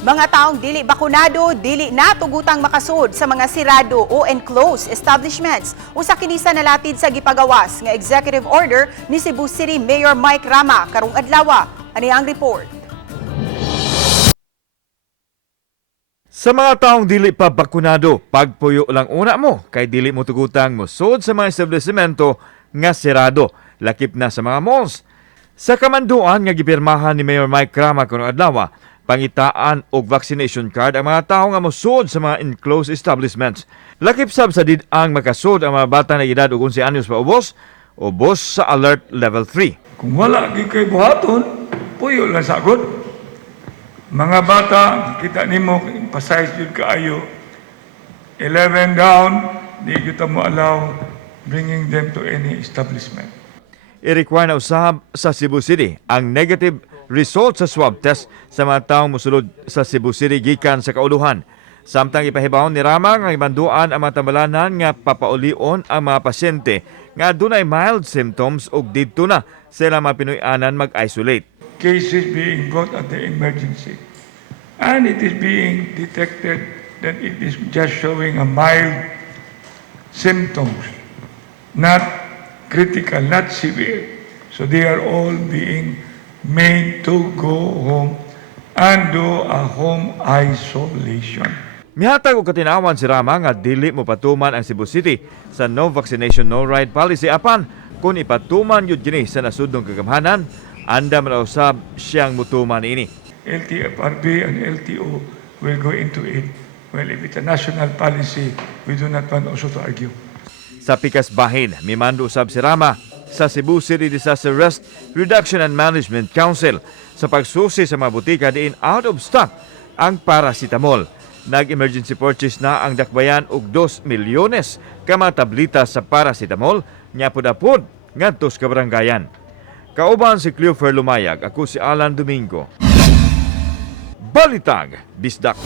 Mga taong dili bakunado, dili natugutang makasud sa mga sirado o enclosed establishments. Usa kini sa nalatid sa gipagawas nga executive order ni Cebu City Mayor Mike Rama karong adlaw. Ani ang report. Sa mga taong dili pa bakunado, pagpuyo lang una mo kay dili mo tugutang mo sud sa mga establishmento nga sirado, lakip na sa mga malls. Sa kamanduan nga gipirmahan ni Mayor Mike Rama karong adlaw, pangitaan og vaccination card ang mga tawo nga mosud sa mga enclosed establishments. Lakip sab sa did-ang makasud ang mga bata na edad og 11 anyos pa ubos sa alert level 3. Kung wala gi kay buhaton, puyo lang sagod. Mga bata, kita nimo emphasize jud kaayo. 11 down, di kita mo allow bringing them to any establishment. I-require na usab sa Cebu City ang negative result sa swab test sa mga taong mosulod sa Cebu City gikan sa kauluhan. Samtang ipahibawon ni Rama nga ibanduan ang mga tambalanan nga papaulion ang mga pasyente nga dunay mild symptoms ug didto na sila mapinuy-anan mag-isolate. Cases being brought at the emergency. And it is being detected that it is just showing a mild symptoms, not critical, not severe. So they are all being made to go home and do a home isolation. Mihatag og katinawan si Rama nga dili mo patuman ang Cebu City sa no vaccination no ride policy apan kung ipatuman yun kini sa nasudnong kagamhanan, anda man usab siyang mutuman ini. LTFRB and LTO will go into it. Well, if it's a national policy, we do not want also to argue. Sa pikas bahin, mimando usab si Rama sa Cebu City Disaster Risk Reduction and Management Council sa pagsusi sa mga butika diin out of stock ang paracetamol. Nag-emergency purchase na ang dakbayan og 2 milyones ka mga tablita sa paracetamol nya pud-apod ngadto sa kabarangayan. Kauban si Cleofer Lumayag, ako si Alan Domingo. Balitag, Bisdak.